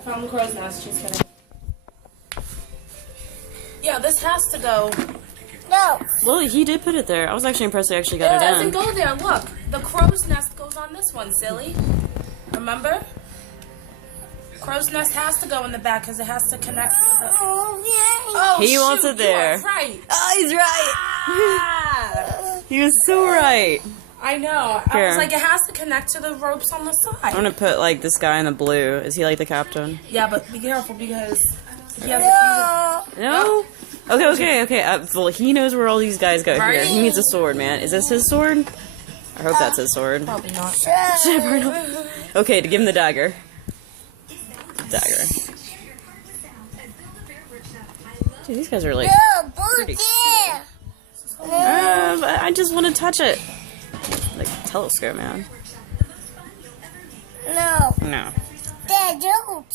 I found the crow's nest. She's kidding. Yeah, this has to go. No. Well, he did put it there. I was actually impressed he actually got It it doesn't in. go there. Look, the crow's nest goes on this one, silly. Remember? Crow's nest has to go in the back because it has to connect to the... Oh, He wants it there. You are right. Oh, he's right. Ah! He was so right. I know. I Here. was like, it has to connect to the ropes on the I'm side. gonna put like this guy in the blue. Is he like the captain? Yeah, but be careful because he has a No. Okay. Well, he knows where all these guys go. Here, he needs a sword, man. Is this his sword? I hope that's his sword. Probably not. Okay, to give him the dagger. Dagger. Dude, these guys are like pretty cool. But I just want to touch it. Like telescope, man. No. No. They don't.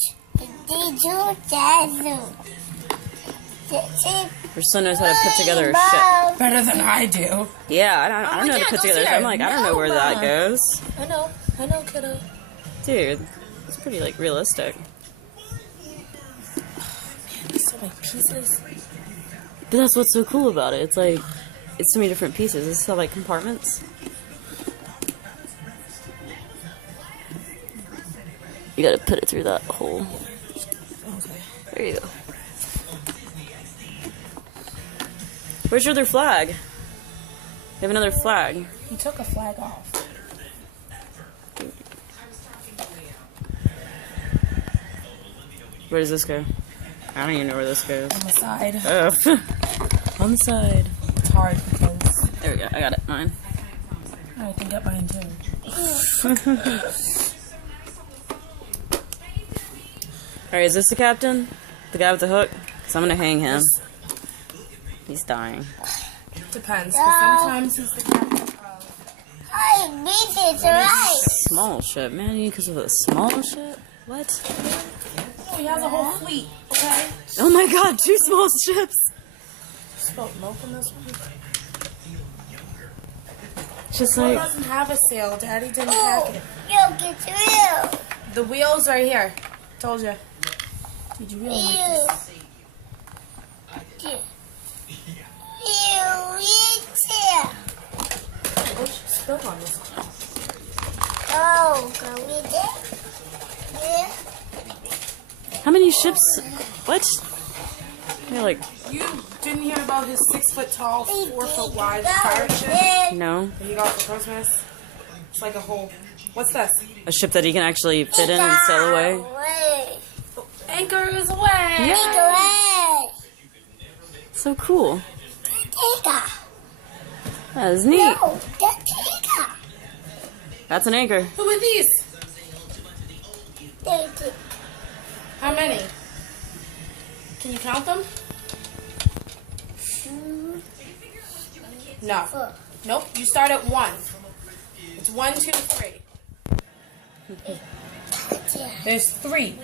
Your son knows how to put together a ship. Better than I do. Yeah, I don't know how to put together a ship. I'm like, I don't know where that goes. I know, kiddo. Dude, it's pretty like realistic. There's so many pieces. But that's what's so cool about it. It's like, it's so many different pieces. It's all like compartments. You gotta put it through that hole. Okay. There you go. Where's your other flag? You have another flag. He took a flag off. Where does this go? I don't even know where this goes. On the side. Oh. On the side. It's hard because There we go. I got it. Mine. I can get mine too. Alright, is this the captain? The guy with the hook? So I'm gonna hang him. He's dying. Depends, because sometimes he's the captain of... Hey, this is right. Small ship, man. You because of a small ship? What? Oh, he has a whole fleet, okay? Oh my god, 2 small ships! You spilled milk in this one? Just It like, doesn't have a sail. Daddy didn't pack it. Look, it's real. The wheel's right here. Told you. Did you really like this? What you spill on this one? Oh, can we do? Yeah. how many ships? What? You're like, You didn't hear about his 6 foot tall, 4 foot wide pirate ship no. that he got for Christmas? It's like a whole... What's this? A ship that he can actually fit in and sail away? Away. Anchor is away! Take away. So cool. Take her. That is neat. No, take her. That's an anchor. Who are these? Take it. How many? Can you count them? No. Nope. You start at 1. It's 1, 2, 3. There's 3.